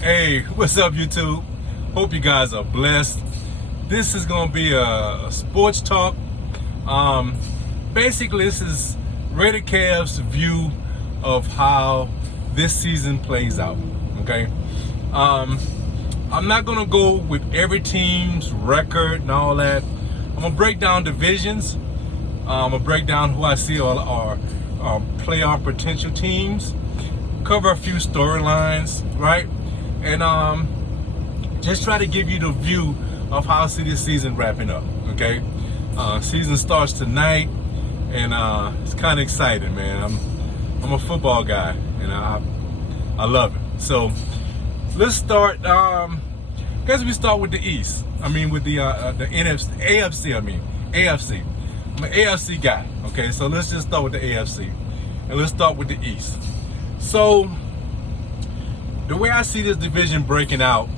Hey, what's up, YouTube? Hope you guys are blessed. This is gonna be a sports talk. Basically, this is RaiderKev's view of how this season plays out. Okay, I'm not gonna go with every team's record and all that. I'm gonna break down divisions. I'm gonna break down who I see are playoff potential teams. Cover a few storylines, right? And just try to give you the view of how I see this season wrapping up. Okay, season starts tonight, and it's kind of exciting, man. I'm a football guy, and I love it. So let's start. I guess we start with the East. I mean, with the NFC, AFC. AFC. I'm an AFC guy. Okay, so let's just start with the AFC, and let's start with the East. So the way I see this division breaking out,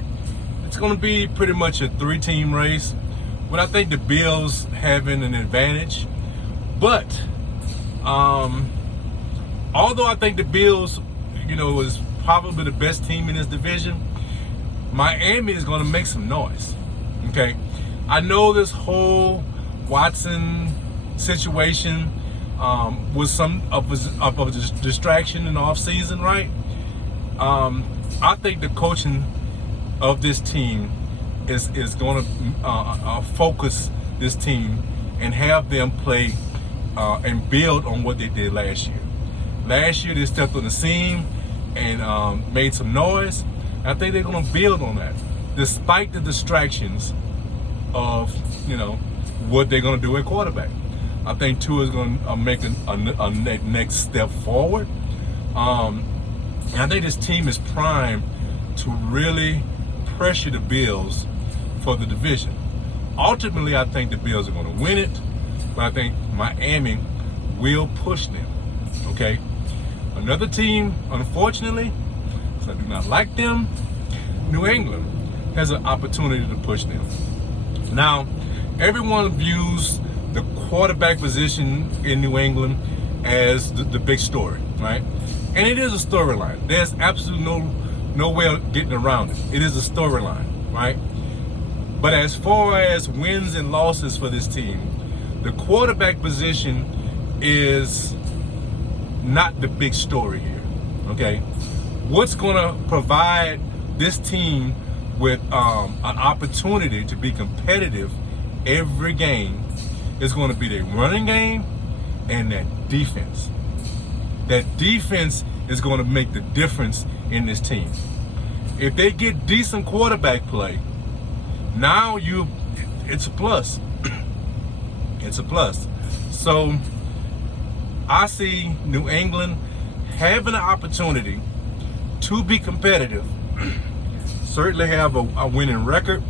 it's going to be pretty much a 3-team race, with I think the Bills having an advantage. But although I think the Bills, is probably the best team in this division, Miami is going to make some noise. Okay, I know this whole Watson situation was some of a distraction in the offseason, right? I think the coaching of this team is going to focus this team and have them play and build on what they did last year. Last year they stepped on the scene and made some noise. I think they're going to build on that, despite the distractions of what they're going to do at quarterback. I think Tua is going to make a next step forward. And I think this team is primed to really pressure the Bills for the division. Ultimately, I think the Bills are going to win it, but I think Miami will push them. Okay? Another team, unfortunately, because I do not like them, New England has an opportunity to push them. Now, everyone views the quarterback position in New England as the big story, right? And it is a storyline. There's absolutely no way of getting around it. It is a storyline, right? But as far as wins and losses for this team, the quarterback position is not the big story here, okay? What's going to provide this team with an opportunity to be competitive every game is going to be their running game and that defense. That defense is going to make the difference in this team. If they get decent quarterback play, now it's a plus. It's a plus. So I see New England having an opportunity to be competitive, certainly have a winning record,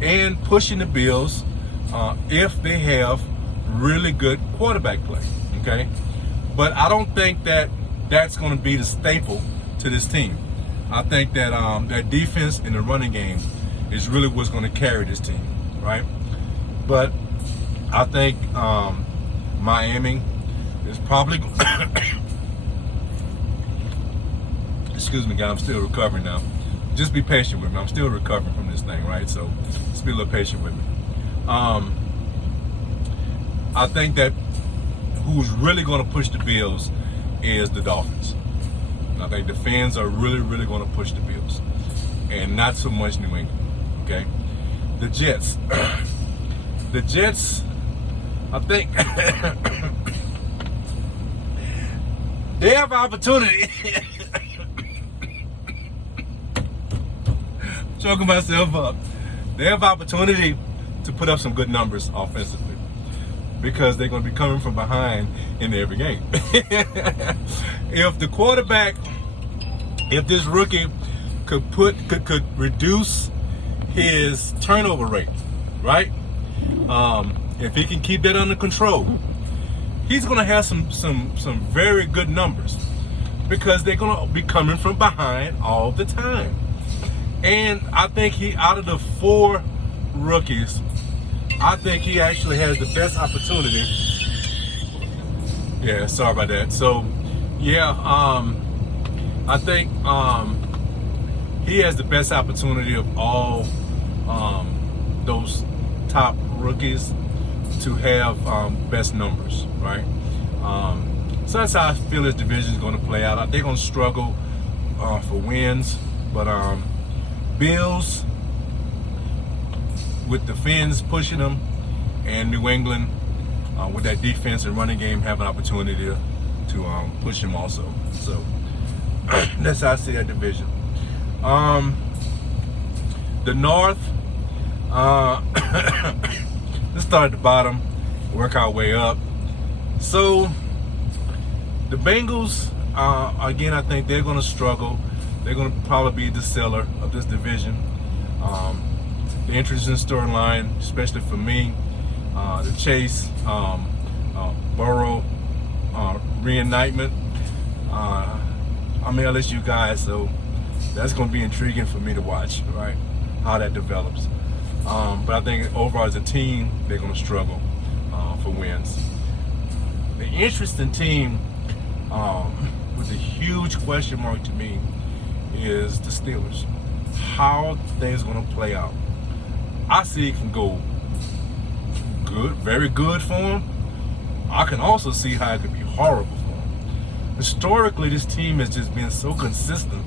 and pushing the Bills if they have really good quarterback play. Okay? But I don't think that that's going to be the staple to this team. I think that that defense and the running game is really what's going to carry this team, right? But I think Miami is probably excuse me, guys, I'm still recovering now. Just be patient with me. I'm still recovering from this thing, right? So just be a little patient with me. I think that who's really going to push the Bills is the Dolphins. I think the fans are really, really going to push the Bills, and not so much New England. Okay, the Jets. The Jets, I think they have an opportunity. Choking myself up. They have an opportunity to put up some good numbers offensively, because they're going to be coming from behind in every game. If the quarterback, if this rookie could reduce his turnover rate, right? If he can keep that under control, he's going to have some very good numbers, because they're going to be coming from behind all the time. And I think out of the 4 rookies, I think he actually has the best opportunity. Yeah, sorry about that. So, yeah, I think he has the best opportunity of all those top rookies to have best numbers, right? So that's how I feel this division is going to play out. They're going to struggle for wins, but Bills with the Finns pushing them, and New England with that defense and running game have an opportunity to push them also. So that's how I see that division. The North, let's start at the bottom, work our way up. So the Bengals, again, I think they're going to struggle. They're going to probably be the seller of this division. The interesting storyline, especially for me, the Chase Burrow reunitement. I'm LSU guys, so that's going to be intriguing for me to watch, right? How that develops. But I think overall as a team, they're going to struggle for wins. The interesting team with a huge question mark to me is the Steelers. How things going to play out. I see it can go good, very good for them. I can also see how it could be horrible for them. Historically, this team has just been so consistent.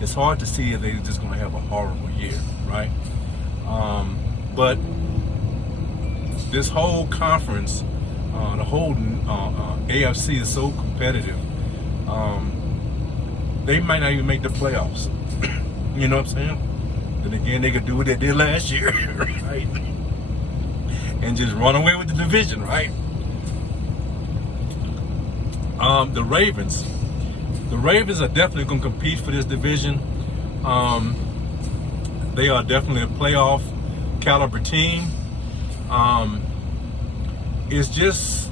It's hard to see if they're just going to have a horrible year, right? But this whole conference, the whole AFC is so competitive. They might not even make the playoffs. You know what I'm saying? Then again, they could do what they did last year, right? And just run away with the division, right? The Ravens. The Ravens are definitely going to compete for this division. They are definitely a playoff caliber team. It's just,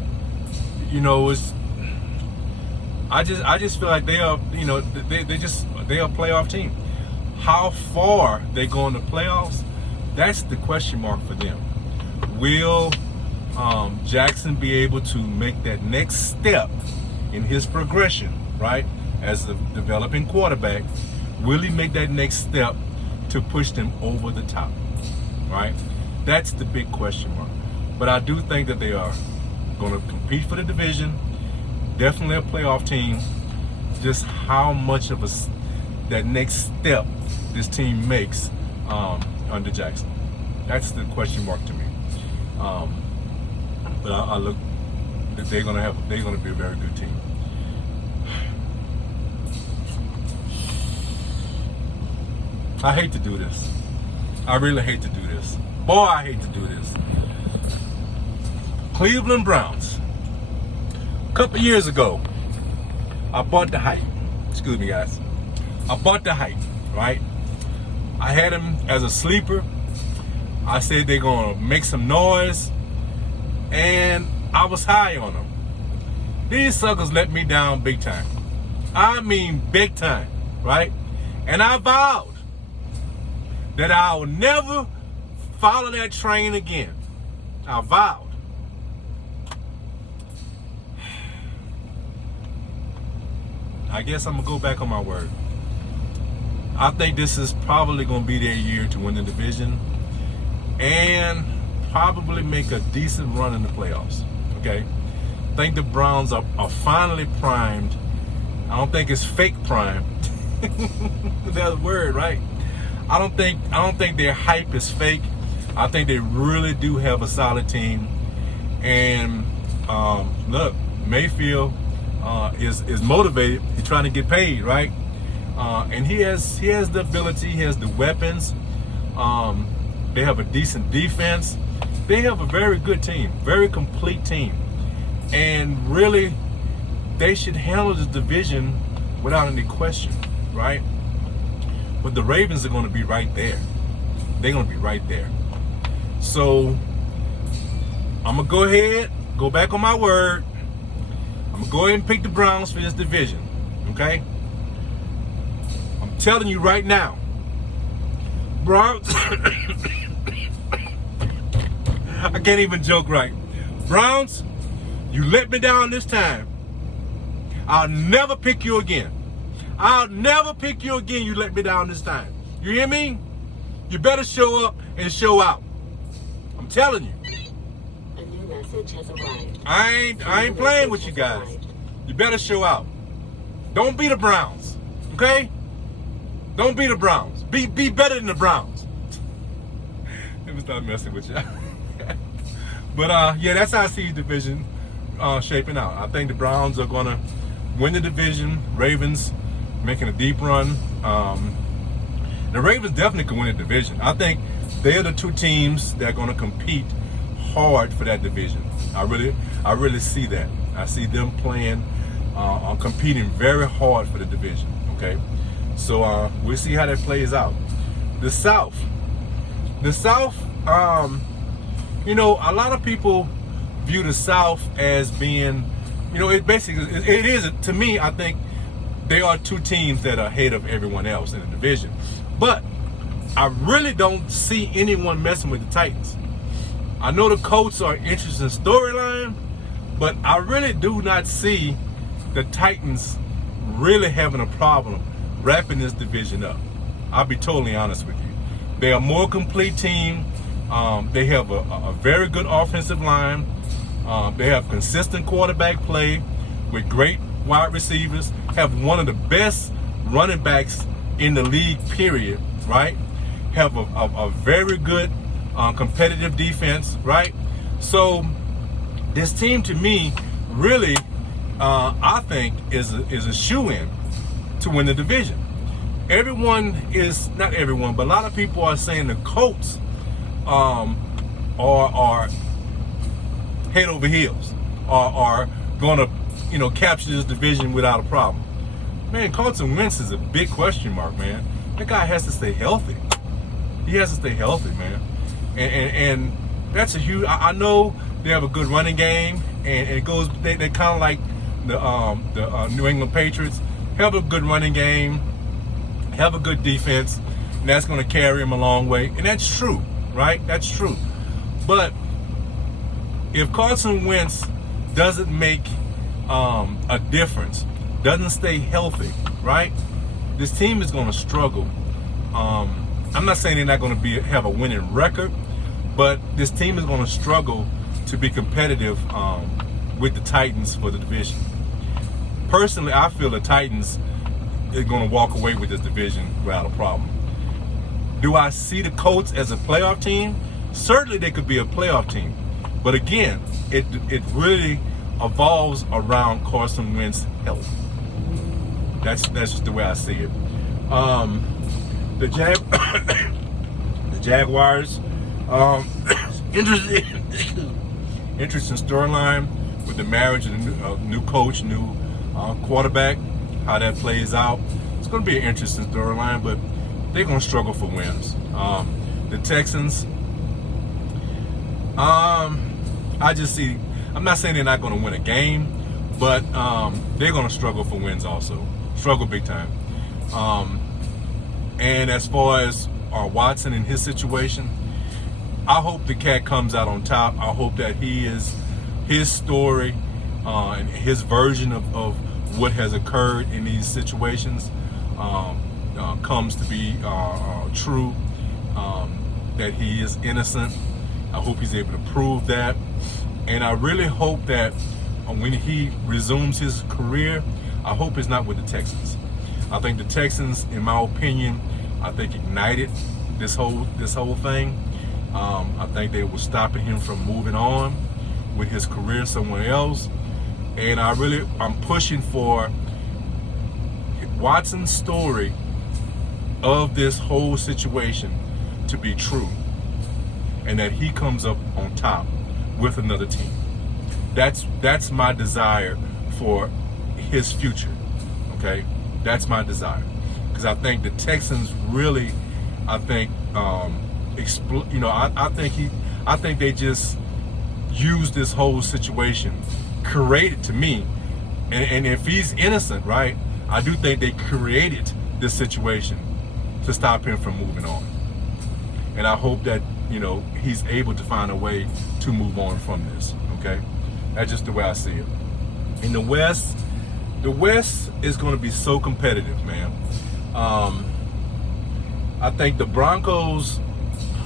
you know, I just feel like they are, you know, they are a playoff team. How far they go in the playoffs, that's the question mark for them. Will Jackson be able to make that next step in his progression, right? As a developing quarterback, will he make that next step to push them over the top, right? That's the big question mark. But I do think that they are going to compete for the division. Definitely a playoff team. Just how much of that next step this team makes under Jackson. That's the question mark to me. But I look that they're going to be a very good team. I hate to do this. I really hate to do this. Boy, I hate to do this. Cleveland Browns. A couple years ago, I bought the hype. Excuse me, guys. I bought the hype, right? I had him as a sleeper. I said they're going to make some noise. And I was high on them. These suckers let me down big time. I mean big time, right? And I vowed that I will never follow that train again. I vowed. I guess I'm going to go back on my word. I think this is probably going to be their year to win the division and probably make a decent run in the playoffs, okay? I think the Browns are finally primed. I don't think it's fake prime. That's a word, right? I don't think their hype is fake. I think they really do have a solid team. And look, Mayfield is motivated. He's trying to get paid, right? And he has the ability. He has the weapons. They have a decent defense. They have a very good team, very complete team. And really, they should handle this division without any question, right? But the Ravens are going to be right there. They're going to be right there. So I'm going to go ahead, go back on my word. I'm going to go ahead and pick the Browns for this division, okay? I'm telling you right now, Browns, I can't even joke right. Browns, you let me down this time. I'll never pick you again. I'll never pick you again. You let me down this time. You hear me? You better show up and show out. I'm telling you. A new message has arrived. I ain't playing with you guys. You better show out. Don't be the Browns, okay? Don't be the Browns. Be better than the Browns. Let me stop messing with you. But yeah, that's how I see the division shaping out. I think the Browns are gonna win the division. Ravens making a deep run. The Ravens definitely can win the division. I think they're the two teams that are gonna compete hard for that division. I really see that. I see them playing, competing very hard for the division. Okay, so we'll see how that plays out. The South, you know, a lot of people view the South as being, you know, it is to me. I think they are two teams that are ahead of everyone else in the division, but I really don't see anyone messing with the Titans. I know the Colts are an interesting storyline, but I really do not see the Titans really having a problem wrapping this division up. I'll be totally honest with you. They're a more complete team. They have a very good offensive line. They have consistent quarterback play with great wide receivers. Have one of the best running backs in the league, period, right? Have a very good competitive defense, right? So this team, to me, really, I think is a shoo-in to win the division. Not everyone, but a lot of people are saying the Colts are head over heels, are going to, you know, capture this division without a problem. Man, Carson Wentz is a big question mark, man. That guy has to stay healthy. He has to stay healthy, man. And that's a huge. I know they have a good running game, and it goes. They kind of like the New England Patriots. Have a good running game, have a good defense, and that's going to carry them a long way. And that's true, right? That's true. But if Carson Wentz doesn't make a difference, doesn't stay healthy, right? This team is going to struggle. I'm not saying they're not going to have a winning record, but this team is going to struggle to be competitive with the Titans for the division. Personally, I feel the Titans are going to walk away with this division without a problem. Do I see the Colts as a playoff team? Certainly they could be a playoff team. But again, it really evolves around Carson Wentz's health. That's just the way I see it. The Jaguars, interesting storyline with the marriage of a new coach, new quarterback, how that plays out. It's going to be an interesting storyline, but they're going to struggle for wins. The Texans, I just see, I'm not saying they're not going to win a game, but they're going to struggle for wins also. Struggle big time. And as far as Watson and his situation, I hope the cat comes out on top. I hope that his story and his version of what has occurred in these situations comes to be true, that he is innocent. I hope he's able to prove that. And I really hope that when he resumes his career, I hope it's not with the Texans. I think the Texans, in my opinion, I think ignited this whole thing. I think they were stopping him from moving on with his career somewhere else. And I'm pushing for Watson's story of this whole situation to be true, and that he comes up on top with another team. That's my desire for his future. Okay, that's my desire, because I think the Texans really, I think they just used this whole situation, created to me, and if he's innocent, right, I do think they created this situation to stop him from moving on. And I hope that, he's able to find a way to move on from this, okay? That's just the way I see it. In the West, The West is going to be so competitive, man. I think the Broncos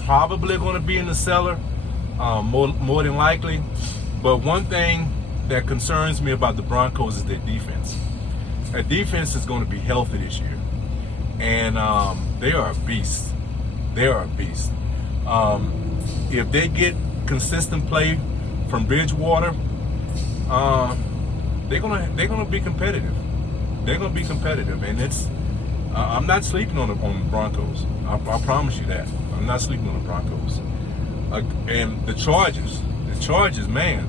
probably going to be in the cellar, more than likely. But one thing that concerns me about the Broncos is their defense. Their defense is going to be healthy this year, and they are a beast. They are a beast. If they get consistent play from Bridgewater, they're gonna be competitive. They're gonna be competitive, and I'm not sleeping on the Broncos. I promise you that. I'm not sleeping on the Broncos. And the Chargers, man.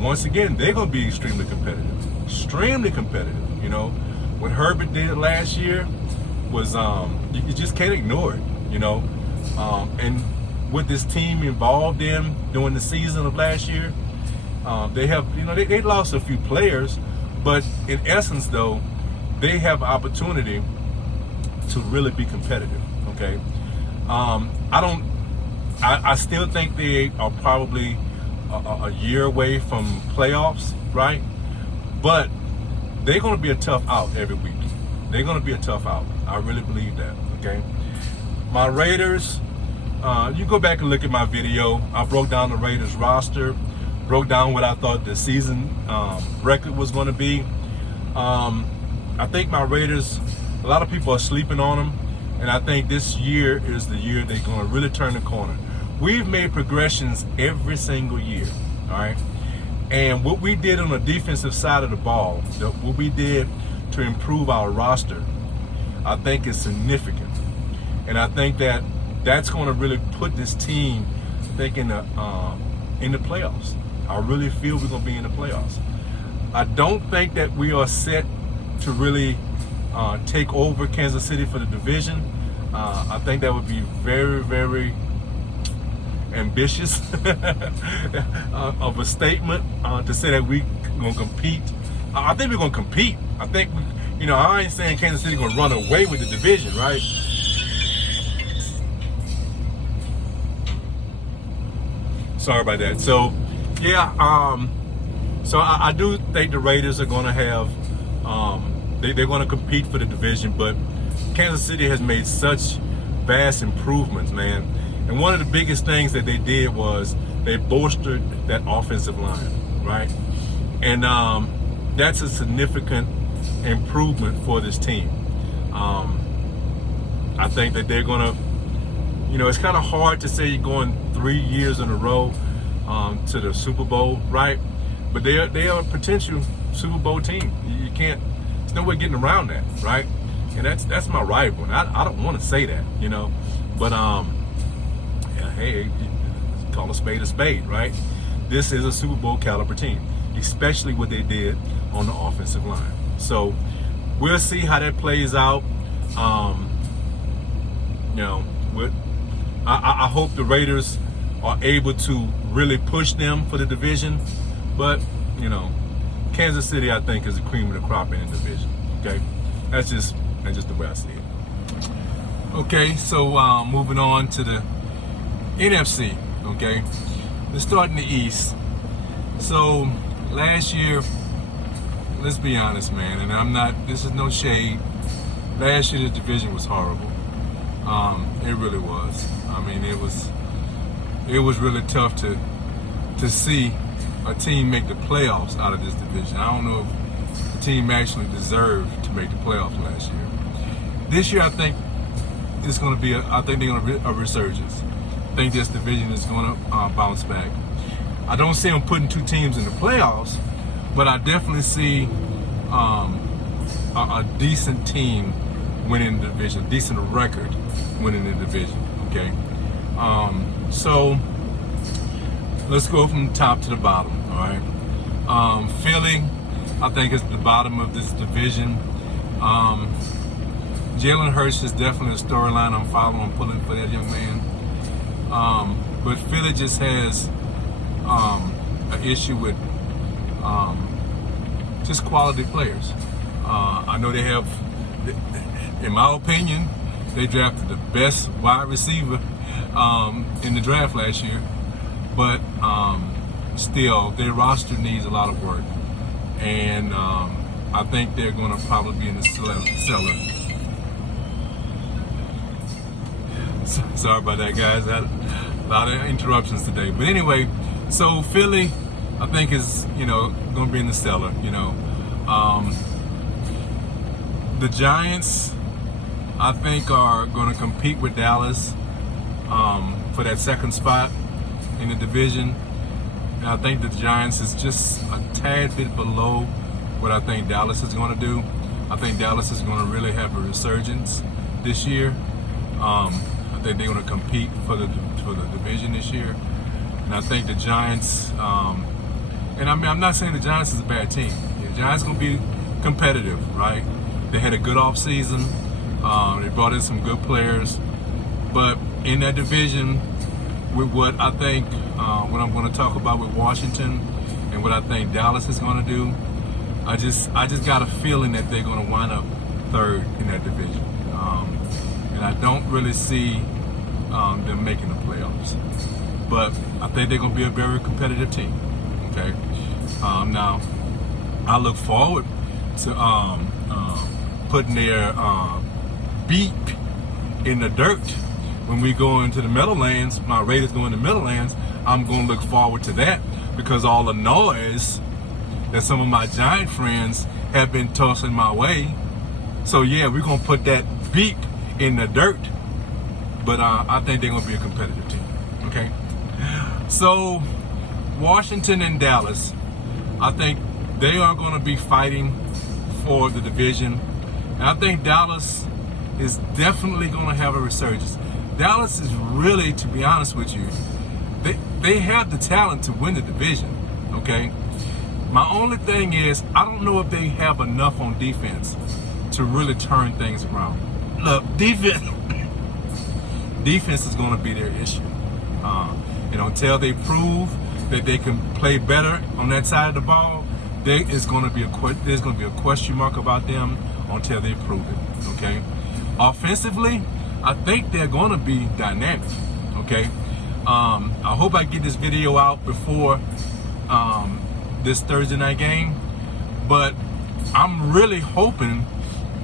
Once again, they're gonna be extremely competitive. Extremely competitive. You know, what Herbert did last year was you just can't ignore it. You know, and with this team involved in during the season of last year, they have, they lost a few players, but in essence, though, they have opportunity to really be competitive. Okay, I still think they are probably a year away from playoffs, right? But they're going to be a tough out every week. They're going to be a tough out. I really believe that. Okay, my Raiders. You go back and look at my video. I broke down the Raiders roster, broke down what I thought the season record was going to be. I think my Raiders, a lot of people are sleeping on them, and I think this year is the year they're going to really turn the corner. We've made progressions every single year, all right? And what we did on the defensive side of the ball, what we did to improve our roster, I think is significant. And I think that's going to really put this team, I think, in the playoffs. I really feel we're going to be in the playoffs. I don't think that we are set to really take over Kansas City for the division. I think that would be very, very ambitious of a statement to say that we're going to compete. I think we're going to compete. I think, I ain't saying Kansas City going to run away with the division, right? Sorry about that. So, yeah, so I do think the Raiders are going to have, they're going to compete for the division, but Kansas City has made such vast improvements, man. And one of the biggest things that they did was they bolstered that offensive line, right? And that's a significant improvement for this team. I think that they're going to, it's kind of hard to say you're going 3 years in a row to the Super Bowl, right? But they are a potential Super Bowl team. You can't, there's no way getting around that, right? And that's my rival. And I don't want to say that, but hey, call a spade, right? This is a Super Bowl caliber team, especially what they did on the offensive line. So we'll see how that plays out. I hope the Raiders are able to really push them for the division, but Kansas City, I think, is the cream of the crop in the division. Okay, that's just the way I see it. Okay, so moving on to the NFC. Okay, let's start in the East. So last year, let's be honest, man, and this is no shade. Last year the division was horrible. It really was. I mean, it was really tough to see a team make the playoffs out of this division. I don't know if the team actually deserved to make the playoffs last year. This year, I think it's going to be a resurgence. I think this division is going to bounce back. I don't see them putting two teams in the playoffs, but I definitely see a decent team winning the division, decent record winning the division. Okay, so let's go from the top to the bottom. All right, Philly, I think, is the bottom of this division. Jalen Hurts is definitely a storyline I'm following. I'm pulling for that young man. But Philly just has an issue with just quality players. I know they have, in my opinion, they drafted the best wide receiver in the draft last year, but still their roster needs a lot of work, and I think they're going to probably be in the cellar. Sorry about that, guys. I had a lot of interruptions today. But anyway, so Philly, I think is, going to be in the cellar, The Giants, I think, are going to compete with Dallas for that second spot in the division. And I think the Giants is just a tad bit below what I think Dallas is going to do. I think Dallas is going to really have a resurgence this year. I think they're going to compete for the division this year. And I think the Giants, and I mean, I'm not saying the Giants is a bad team. The Giants going to be competitive, right? They had a good offseason. They brought in some good players. But in that division, with what I think, what I'm going to talk about with Washington and what I think Dallas is going to do, I just got a feeling that they're going to wind up third in that division. And I don't really see them making the playoffs. But I think they're going to be a very competitive team. Okay. Now, I look forward to putting their beak in the dirt when we go into the Meadowlands. My Raiders go into Meadowlands. I'm going to look forward to that because all the noise that some of my Giant friends have been tossing my way. So yeah, we're going to put that beak in the dirt. But I think they're going to be a competitive team. Okay. So Washington and Dallas, I think they are going to be fighting for the division. And I think Dallas is definitely going to have a resurgence. Dallas is really, to be honest with you, they have the talent to win the division, okay? My only thing is, I don't know if they have enough on defense to really turn things around. Look, defense is going to be their issue. Until they prove that they can play better on that side of the ball, there's going to be a question mark about them until they prove it. Okay. Offensively, I think they're going to be dynamic. Okay. I hope I get this video out before this Thursday night game, but I'm really hoping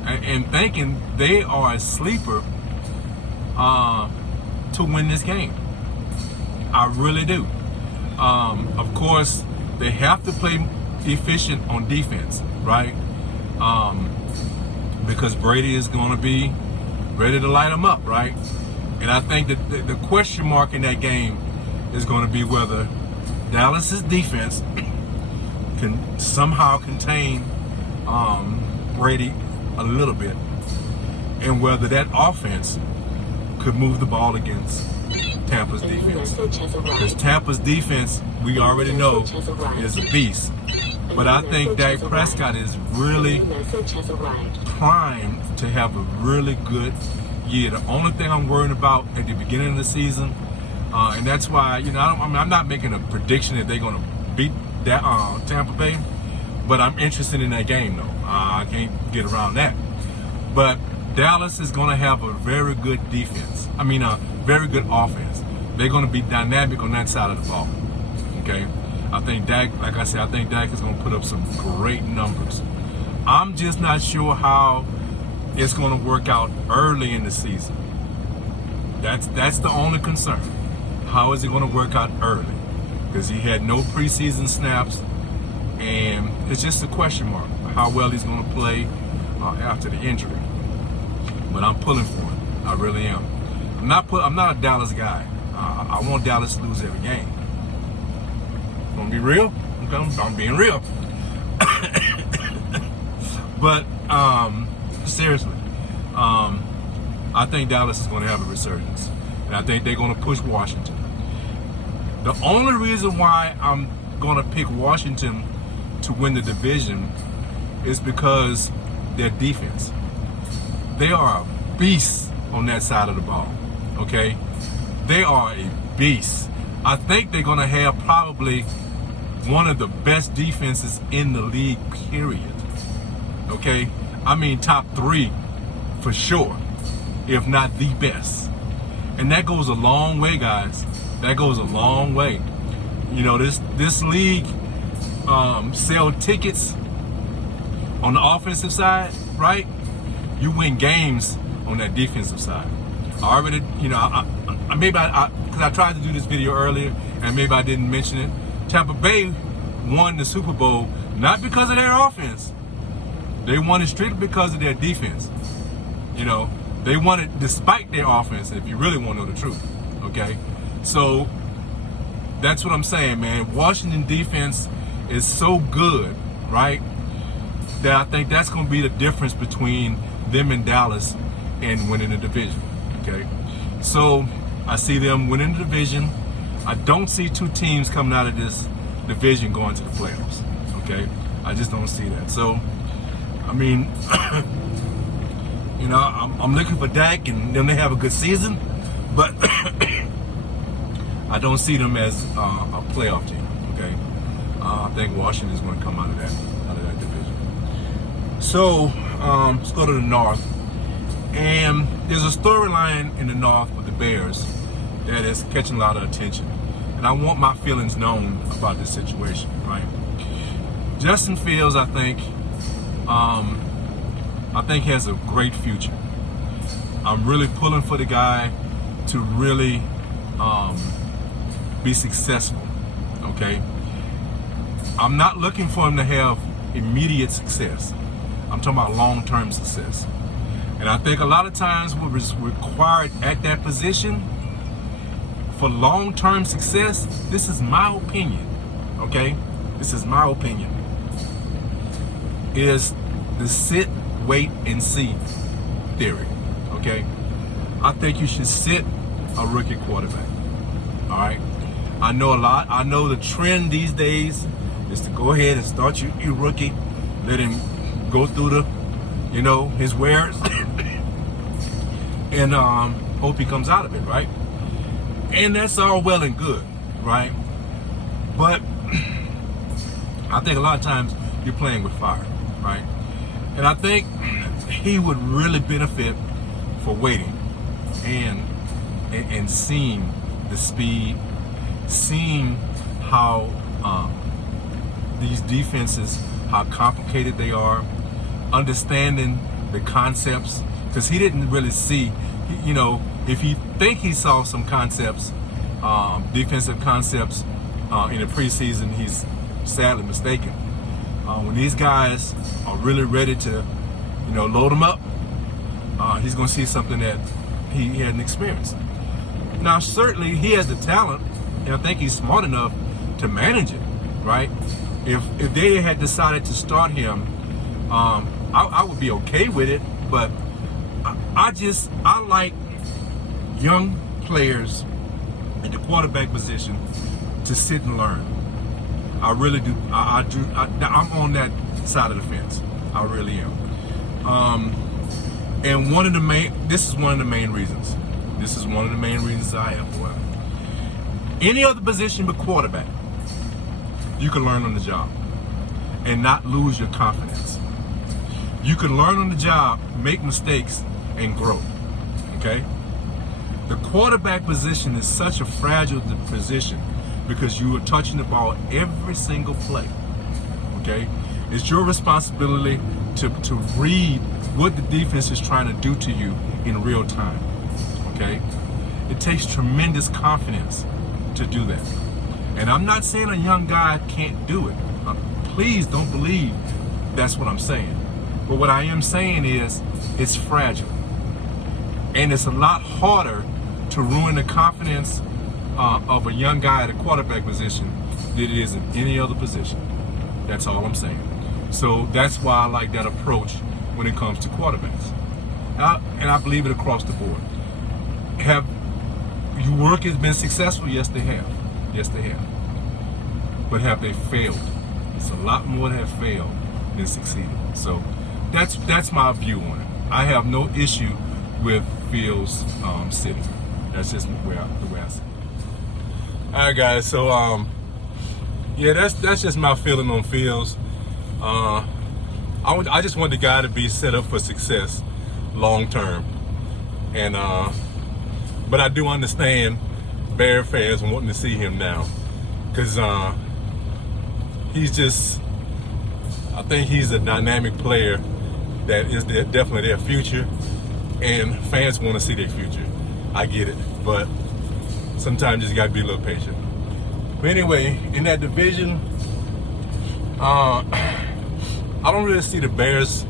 and thinking they are a sleeper to win this game. I really do. Of course, they have to play efficient on defense, right? Because Brady is going to be ready to light them up, right? And I think that the question mark in that game is going to be whether Dallas's defense can somehow contain Brady a little bit, and whether that offense could move the ball against Tampa's defense. Because Tampa's defense, we already know, is a beast. But I think Dak Prescott is really primed to have a really good year. The only thing I'm worried about at the beginning of the season, and that's why, I'm not making a prediction that they're going to beat that Tampa Bay, but I'm interested in that game, though. I can't get around that. But Dallas is going to have a very good defense. A very good offense. They're going to be dynamic on that side of the ball. Okay? I think Dak, like I said, Dak is going to put up some great numbers. I'm just not sure how it's going to work out early in the season. That's the only concern. How is it going to work out early? Because he had no preseason snaps, and it's just a question mark how well he's going to play after the injury. But I'm pulling for him. I really am. I'm not a Dallas guy. I want Dallas to lose every game. Gonna be real? Okay, I'm being real. But seriously, I think Dallas is going to have a resurgence, and I think they're going to push Washington. The only reason why I'm going to pick Washington to win the division is because their defense. They are a beast on that side of the ball. Okay, they are a beast. I think they're going to have probably one of the best defenses in the league, period. Okay, top 3 for sure, if not the best. And that goes a long way, guys. That goes a long way. This league sell tickets on the offensive side, right? You win games on that defensive side. I already, you know, because I tried to do this video earlier and maybe I didn't mention it. Tampa Bay won the Super Bowl not because of their offense. They won it strictly because of their defense. You know, they won it despite their offense, if you really want to know the truth, okay? So that's what I'm saying, man. Washington defense is so good, right, that I think that's going to be the difference between them and Dallas and winning the division, okay? So I see them winning the division. I don't see two teams coming out of this division going to the playoffs, okay? I just don't see that. So, I mean, you know, I'm looking for Dak and them to have a good season, but I don't see them as a playoff team, okay? I think Washington is going to come out of that division. So let's go to the North. And there's a storyline in the North with the Bears that is catching a lot of attention. And I want my feelings known about this situation, right? Justin Fields, I think has a great future. I'm really pulling for the guy to really be successful, okay? I'm not looking for him to have immediate success. I'm talking about long-term success. And I think a lot of times what is required at that position for long-term success, this is my opinion, okay? This is my opinion, is the sit, wait, and see theory, okay? I think you should sit a rookie quarterback, all right? I know the trend these days is to go ahead and start your rookie, let him go through the, you know, his wares, and hope he comes out of it, right? And that's all well and good, right? But I think a lot of times you're playing with fire, right? And I think he would really benefit for waiting and seeing the speed, seeing how these defenses, how complicated they are, understanding the concepts, because he didn't really see, you know, if he think he saw some concepts, defensive concepts in the preseason, he's sadly mistaken. When these guys are really ready to, you know, load them up, he's going to see something that he hadn't experienced. Now, certainly he has the talent, and I think he's smart enough to manage it, right? If they had decided to start him, I would be okay with it, but I like young players in the quarterback position to sit and learn. I really do. I'm on that side of the fence. I really am. And this is one of the main reasons. This is one of the main reasons I have for it. Any other position but quarterback, you can learn on the job and not lose your confidence. You can learn on the job, make mistakes, and grow, okay? The quarterback position is such a fragile position because you are touching the ball every single play, okay? It's your responsibility to read what the defense is trying to do to you in real time, okay? It takes tremendous confidence to do that. And I'm not saying a young guy can't do it. Please don't believe that's what I'm saying. But what I am saying is it's fragile. And it's a lot harder to ruin the confidence of a young guy at a quarterback position than it is in any other position. That's all I'm saying. So that's why I like that approach when it comes to quarterbacks. And I believe it across the board. Have your work has been successful? Yes, they have. Yes, they have. But have they failed? It's a lot more that have failed than succeeded. So that's my view on it. I have no issue with Fields sitting. That's just the way I see it. All right, guys. So yeah, that's just my feeling on Fields. I just want the guy to be set up for success long term, and but I do understand Bear fans wanting to see him now, because he's just I think he's a dynamic player that is definitely their future, and fans want to see their future. I get it, but sometimes you just gotta be a little patient. But anyway, in that division, I don't really see the Bears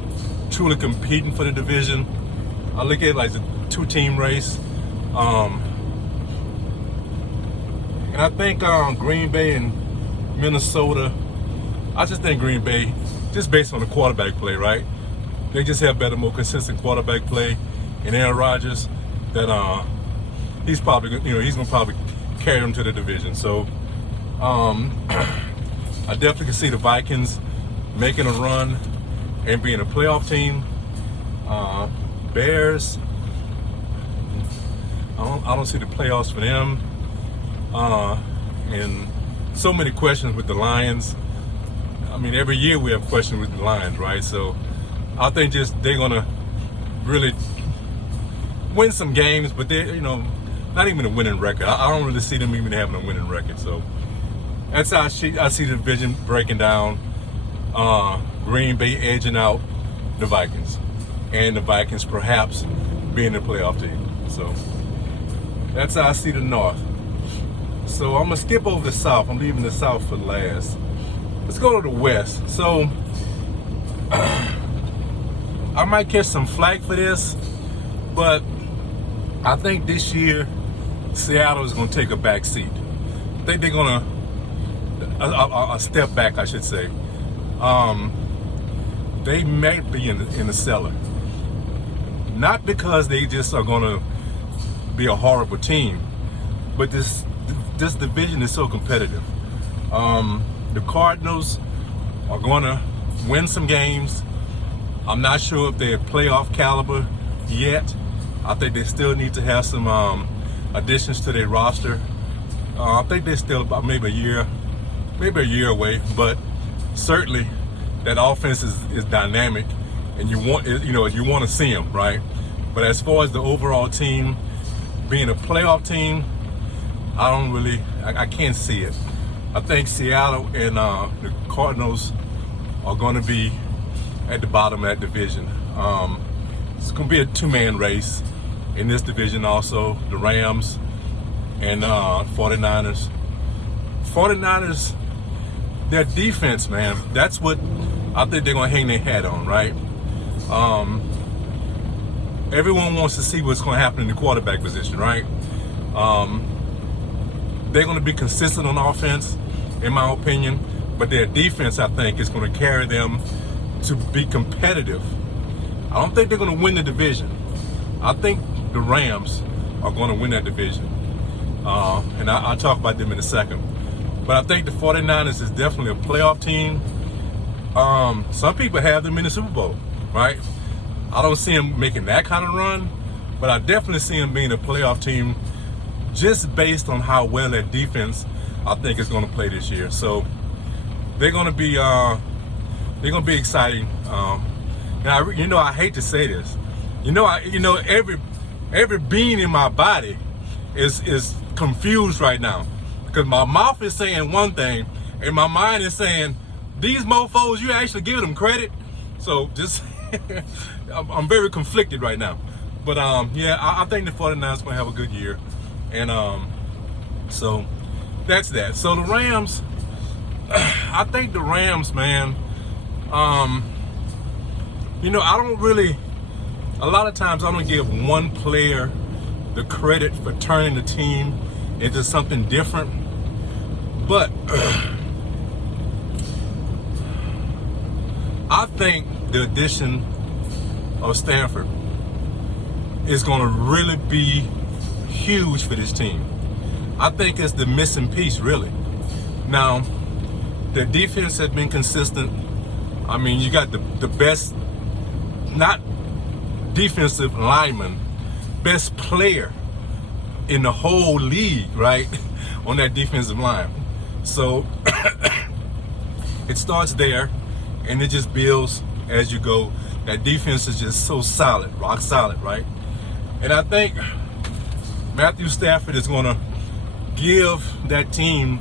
truly competing for the division. I look at it like a two-team race. And I think Green Bay and Minnesota, I just think Green Bay, just based on the quarterback play, right? They just have better, more consistent quarterback play. And Aaron Rodgers, that he's probably, he's gonna probably carry them to the division. So I definitely can see the Vikings making a run and being a playoff team. Bears, I don't see the playoffs for them. And so many questions with the Lions. I mean, every year we have questions with the Lions, right? So I think just they're gonna really win some games, but they're, not even a winning record. I don't really see them even having a winning record. So that's how I see the division breaking down. Green Bay edging out the Vikings, and the Vikings perhaps being the playoff team. So that's how I see the North. So I'm gonna skip over the South. I'm leaving the South for last. Let's go to the West. So I might catch some flack for this, but I think this year Seattle is gonna take a back seat. I think they're gonna a step back, I should say. They may be in the cellar. Not because they just are gonna be a horrible team, but this division is so competitive. The Cardinals are gonna win some games. I'm not sure if they're playoff caliber yet. I think they still need to have some additions to their roster. I think they're still about maybe a year away, but certainly that offense is dynamic, and you want to see them, right? But as far as the overall team being a playoff team, I can't see it. I think Seattle and the Cardinals are going to be at the bottom of that division. It's going to be a two-man race in this division also. The Rams and 49ers. 49ers, their defense, man, that's what I think they're going to hang their hat on, right? Everyone wants to see what's going to happen in the quarterback position, right? They're going to be consistent on offense, in my opinion, but their defense, I think, is going to carry them to be competitive. I don't think they're going to win the division. I think the Rams are going to win that division. And I'll talk about them in a second. But I think the 49ers is definitely a playoff team. Some people have them in the Super Bowl, right? I don't see them making that kind of run, but I definitely see them being a playoff team just based on how well their defense, I think, is going to play this year. So they're going to be exciting. And I hate to say this. Every being in my body is confused right now, because my mouth is saying one thing and my mind is saying, these mofos, you actually give them credit. So just I'm very conflicted right now. But I think the 49ers going to have a good year. And so that's that. So the Rams, I think the Rams, man, I don't really, a lot of times I don't give one player the credit for turning the team into something different. But I think the addition of Stanford is going to really be huge for this team. I think it's the missing piece, really. Now, the defense has been consistent. I mean, you got the best, not defensive lineman, best player in the whole league, right, on that defensive line. So it starts there, and it just builds as you go. That defense is just so solid, rock solid, right? And I think Matthew Stafford is going to give that team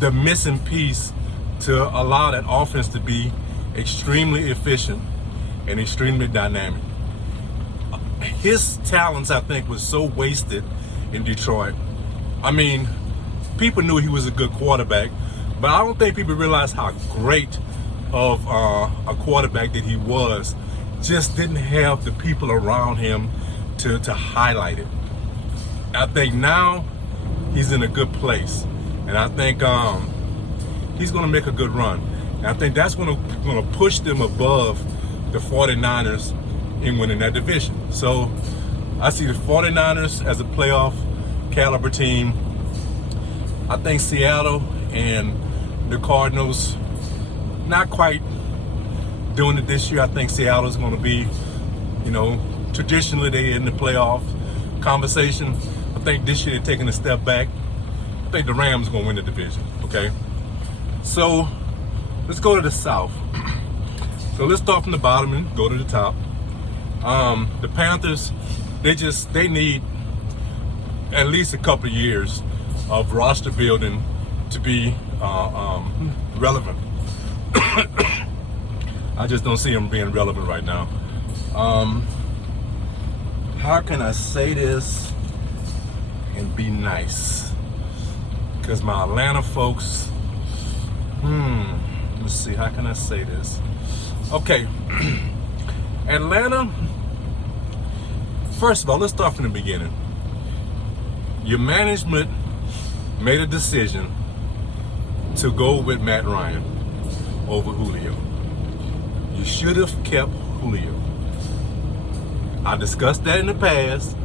the missing piece to allow that offense to be extremely efficient and extremely dynamic. His talents, I think, was so wasted in Detroit. I mean, people knew he was a good quarterback, but I don't think people realized how great of a quarterback that he was. Just didn't have the people around him to highlight it. I think now he's in a good place, and I think he's going to make a good run. And I think that's going to push them above the 49ers in winning that division. So I see the 49ers as a playoff caliber team. I think Seattle and the Cardinals not quite doing it this year. I think Seattle's going to be, traditionally they're in the playoff conversation. I think this year they're taking a step back. I think the Rams are going to win the division, okay? So let's go to the South. So let's start from the bottom and go to the top. The Panthers, they need at least a couple of years of roster building to be relevant. I just don't see them being relevant right now. How can I say this and be nice? Because my Atlanta folks, let's see, how can I say this? Okay, Atlanta, first of all, let's start from the beginning. Your management made a decision to go with Matt Ryan over Julio. You should have kept Julio. I discussed that in the past,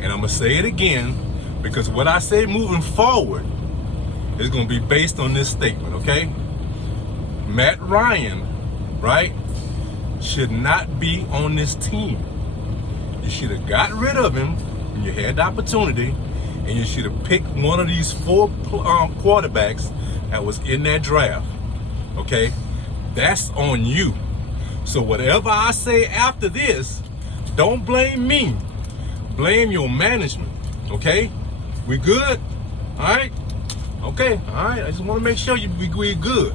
and I'm going to say it again, because what I say moving forward is going to be based on this statement, okay? Matt Ryan, right, should not be on this team. You should have got rid of him when you had the opportunity, and you should have picked one of these 4 quarterbacks that was in that draft, okay? That's on you. So whatever I say after this, don't blame me. Blame your management, okay? We good? All right? Okay, all right. I just want to make sure we're good.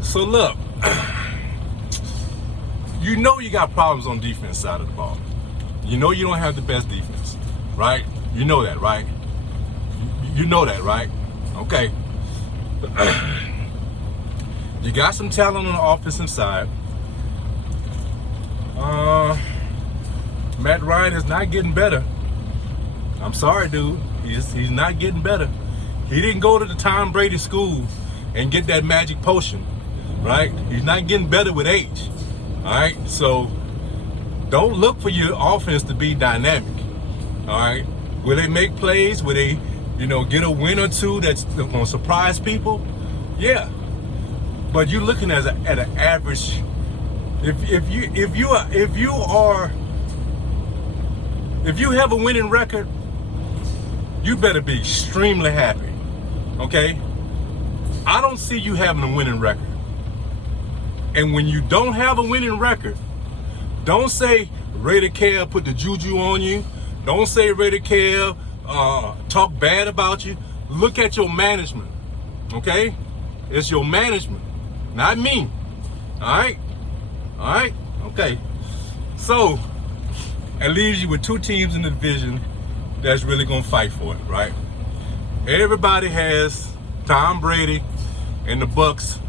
So look, you know you got problems on defense side of the ball. You know you don't have the best defense, right? You know that, right? You know that, right? Okay. You got some talent on the offensive side. Matt Ryan is not getting better. I'm sorry, dude. He's not getting better. He didn't go to the Tom Brady school and get that magic potion, right? He's not getting better with age, all right? So don't look for your offense to be dynamic, all right? Will they make plays? Will they, get a win or two that's going to surprise people? Yeah. But you're looking at an average. If you have a winning record, you better be extremely happy, okay? I don't see you having a winning record. And when you don't have a winning record, don't say RaiderKev put the juju on you. Don't say RaiderKev talk bad about you. Look at your management, okay? It's your management, not me, all right? All right? Okay. So, it leaves you with 2 teams in the division that's really going to fight for it, right? Everybody has Tom Brady and the Bucks.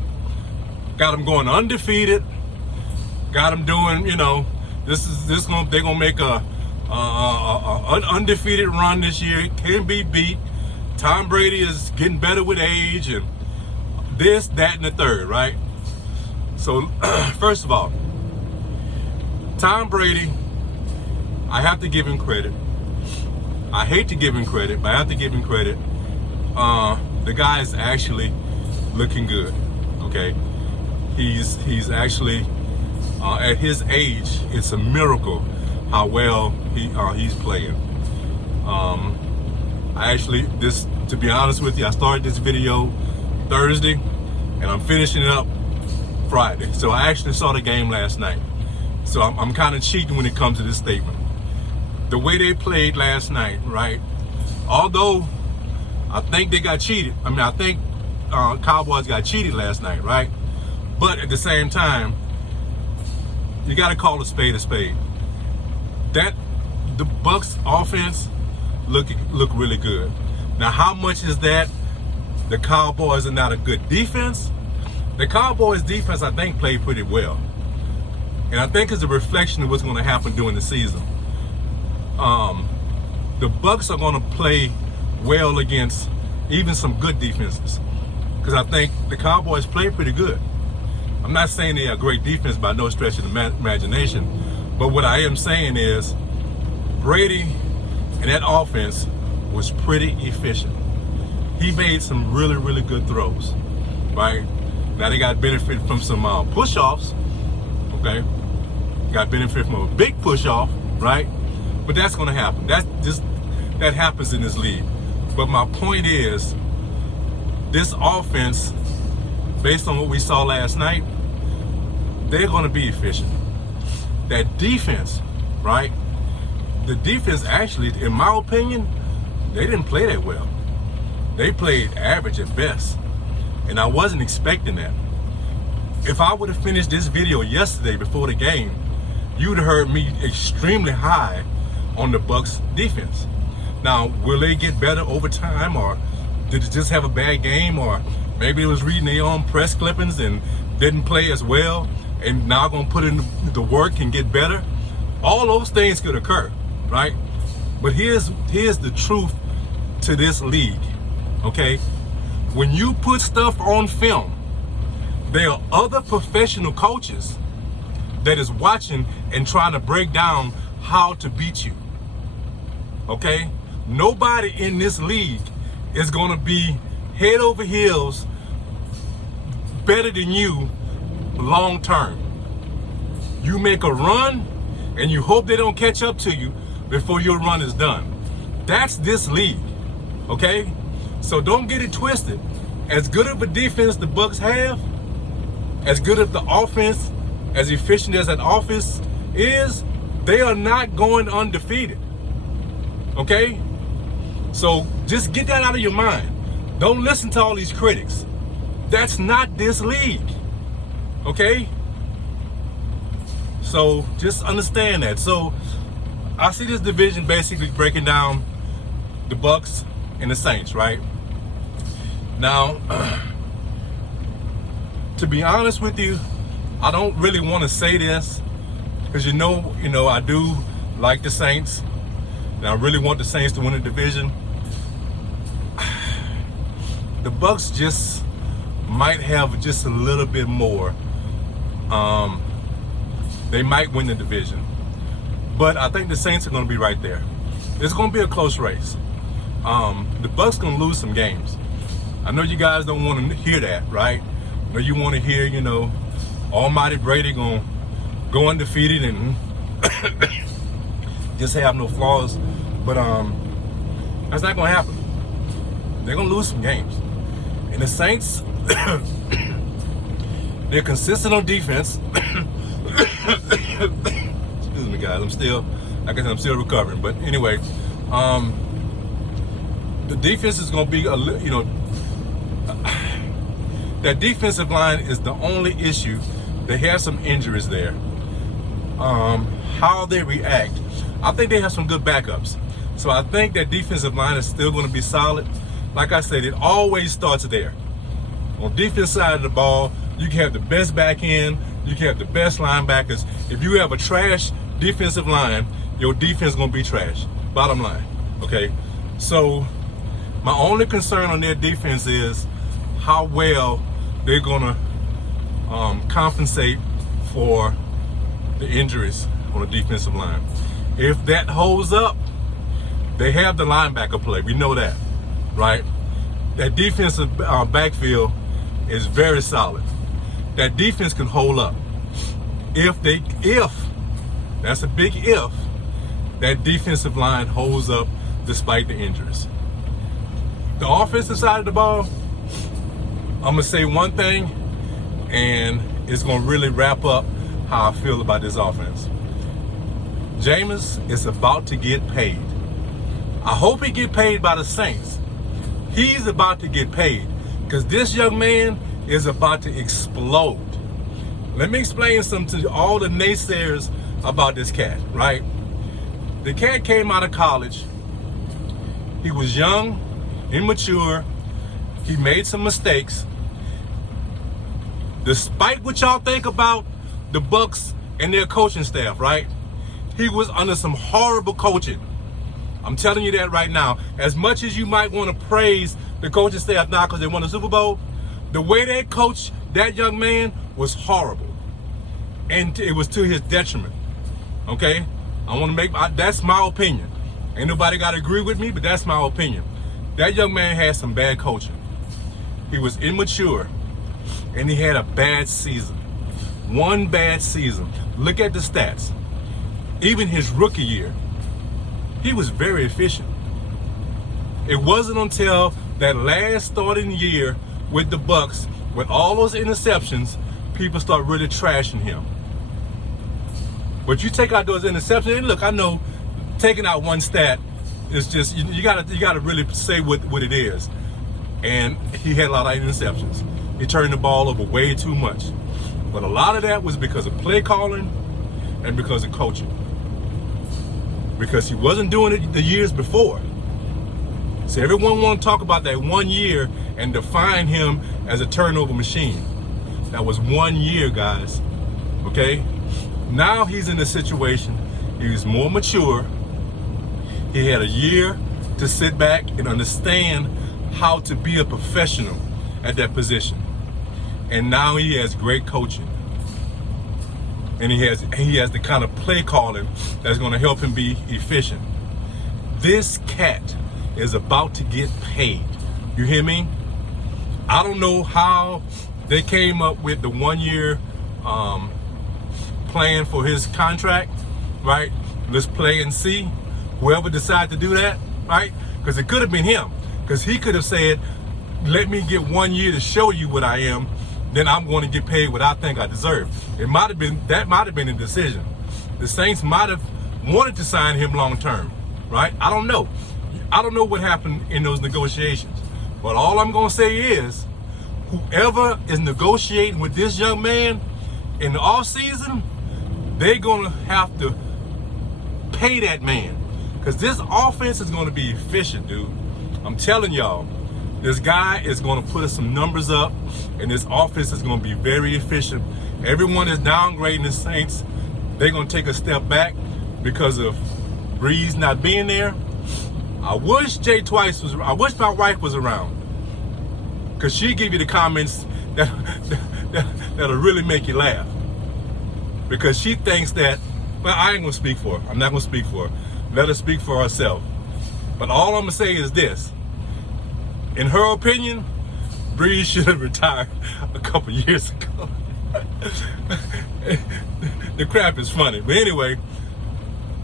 Got them going undefeated. Got them doing, they're going to make an undefeated run this year. Can't be beat. Tom Brady is getting better with age and this, that, and the third, right? So, first of all, Tom Brady, I have to give him credit. I hate to give him credit, but I have to give him credit. The guy is actually looking good, okay? He's actually, at his age, it's a miracle how well he's playing. To be honest with you, I started this video Thursday, and I'm finishing it up Friday. So I actually saw the game last night. So I'm kind of cheating when it comes to this statement. The way they played last night, right? Although I think they got cheated. I think Cowboys got cheated last night, right? But at the same time, you got to call a spade a spade. That the Bucks offense look really good. Now, how much is that? The Cowboys are not a good defense. The Cowboys defense, I think, played pretty well. And I think it's a reflection of what's going to happen during the season. The Bucks are going to play well against even some good defenses. Because I think the Cowboys play pretty good. I'm not saying they are a great defense by no stretch of the imagination. But what I am saying is Brady and that offense was pretty efficient. He made some really, really good throws, right? Now they got benefit from some push-offs, okay? Got benefit from a big push-off, right? But that's going to happen. That happens in this league. But my point is, this offense, based on what we saw last night, they're going to be efficient. That defense, right? The defense actually, in my opinion, they didn't play that well. They played average at best. And I wasn't expecting that. If I would have finished this video yesterday before the game, you would have heard me extremely high on the Bucks defense. Now, will they get better over time, or did they just have a bad game, or maybe they was reading their own press clippings and didn't play as well, and now going to put in the work and get better? All those things could occur, right? But here's the truth to this league, okay? When you put stuff on film, there are other professional coaches that is watching and trying to break down how to beat you, okay? Nobody in this league is going to be head over heels better than you long term. You make a run and you hope they don't catch up to you before your run is done. That's this league, okay? So don't get it twisted. As good of a defense the Bucks have, as good of the offense, as efficient as that offense is, they are not going undefeated, okay? So just get that out of your mind. Don't listen to all these critics. That's not this league, okay? So just understand that. So I see this division basically breaking down the Bucks and the Saints, right? Now, to be honest with you, I don't really want to say this because you know, I do like the Saints, and I really want the Saints to win the division. The Bucks just might have just a little bit more. They might win the division, but I think the Saints are going to be right there. It's going to be a close race. The Bucks going to lose some games. I know you guys don't want to hear that, right? I know you want to hear, Almighty Brady going to go undefeated and just have no flaws. But that's not going to happen. They're going to lose some games. And the Saints, they're consistent on defense. Excuse me, guys. I'm still recovering. But anyway, the defense is going to be that defensive line is the only issue. They have some injuries there. How they react, I think they have some good backups. So I think that defensive line is still going to be solid. Like I said, it always starts there. On defense side of the ball, you can have the best back end, you can have the best linebackers. If you have a trash defensive line, your defense is going to be trash. Bottom line, okay? So my only concern on their defense is how well they're going to compensate for the injuries on the defensive line. If that holds up, they have the linebacker play. We know that, right? That defensive backfield is very solid. That defense can hold up. If that's a big if, that defensive line holds up despite the injuries. The offensive side of the ball, I'm gonna say one thing, and it's gonna really wrap up how I feel about this offense. Jameis is about to get paid. I hope he get paid by the Saints. He's about to get paid because this young man is about to explode. Let me explain something to all the naysayers about this cat, right? The cat came out of college. He was young, immature. He made some mistakes. Despite what y'all think about the Bucks and their coaching staff, right? He was under some horrible coaching. I'm telling you that right now. As much as you might want to praise the coaching staff now because they won the Super Bowl, the way they coached that young man was horrible. And it was to his detriment. Okay? That's my opinion. Ain't nobody got to agree with me, but that's my opinion. That young man had some bad coaching. He was immature. And he had a bad season. One bad season. Look at the stats. Even his rookie year, he was very efficient. It wasn't until that last starting year with the Bucks, with all those interceptions, people start really trashing him. But you take out those interceptions, and look, I know taking out one stat is just you gotta really say what it is. And he had a lot of interceptions. He turned the ball over way too much. But a lot of that was because of play calling and because of coaching. Because he wasn't doing it the years before. So everyone want to talk about that 1 year and define him as a turnover machine. That was 1 year, guys. Okay? Now he's in a situation, he's more mature. He had a year to sit back and understand how to be a professional at that position. And now he has great coaching. And he has the kind of play calling that's going to help him be efficient. This cat is about to get paid. You hear me? I don't know how they came up with the 1 year plan for his contract, right? Let's play and see. Whoever decided to do that, right? Because it could have been him. Because he could have said, let me get 1 year to show you what I am, then I'm going to get paid what I think I deserve. That might have been a decision. The Saints might have wanted to sign him long term, right? I don't know. I don't know what happened in those negotiations. But all I'm going to say is, whoever is negotiating with this young man in the off season, they're going to have to pay that man. Because this offense is going to be efficient, dude. I'm telling y'all. This guy is going to put some numbers up, and this offense is going to be very efficient. Everyone is downgrading the Saints. They're going to take a step back because of Breeze not being there. I wish I wish my wife was around, because she give you the comments that'll really make you laugh. Because she thinks that, well, I ain't going to speak for her. I'm not going to speak for her. Let her speak for herself. But all I'm going to say is this. In her opinion, Breeze should have retired a couple years ago. The crap is funny. But anyway,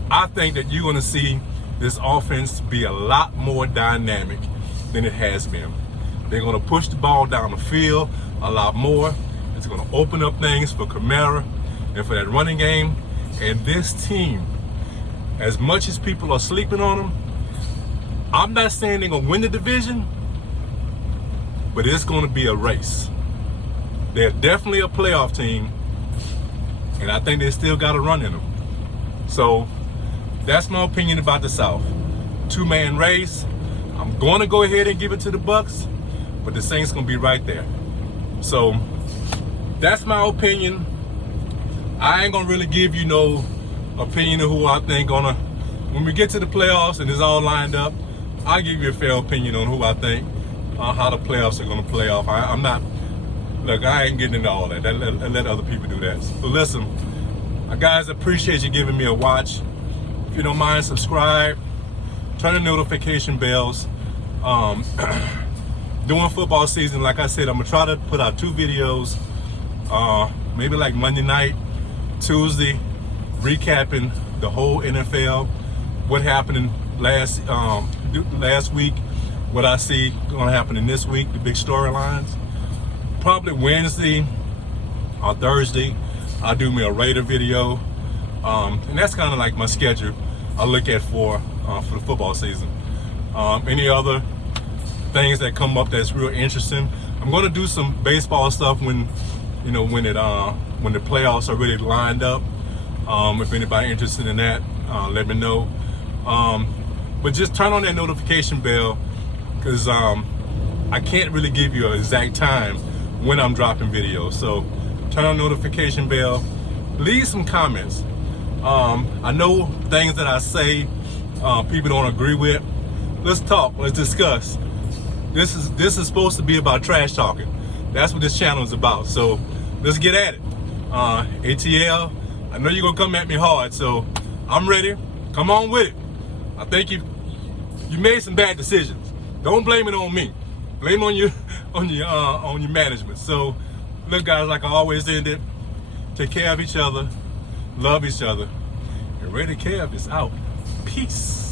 I think that you're going to see this offense be a lot more dynamic than it has been. They're going to push the ball down the field a lot more. It's going to open up things for Kamara and for that running game. And this team, as much as people are sleeping on them, I'm not saying they're going to win the division, but it's going to be a race. They're definitely a playoff team, and I think they still got a run in them. So that's my opinion about the South. Two-man race. I'm going to go ahead and give it to the Bucks, but the Saints going to be right there. So that's my opinion. I ain't going to really give you no opinion of who I think when we get to the playoffs and it's all lined up, I'll give you a fair opinion on who I think how the playoffs are going to play off. I'm not, look, I ain't getting into all that. Let other people do that. So listen, guys, appreciate you giving me a watch. If you don't mind, subscribe, turn the notification bells. During football season, like I said, I'm going to try to put out 2 videos, maybe like Monday night, Tuesday, recapping the whole NFL, what happened last week, what I see going to happen in this week, the big storylines. Probably Wednesday or Thursday, I'll do me a Raider video, and that's kind of like my schedule I look at for the football season. Any other things that come up that's real interesting, I'm going to do some baseball stuff when when the playoffs are really lined up. If anybody interested in that, let me know. But just turn on that notification bell, because I can't really give you an exact time when I'm dropping videos. So turn on notification bell, leave some comments. I know things that I say people don't agree with. Let's talk, let's discuss. This is supposed to be about trash talking. That's what this channel is about. So let's get at it. ATL, I know you're gonna come at me hard, so I'm ready. Come on with it. I think you made some bad decisions. Don't blame it on me. Blame it on your management. So look, guys, like I always end it, take care of each other, love each other, and RaiderKev is out. Peace.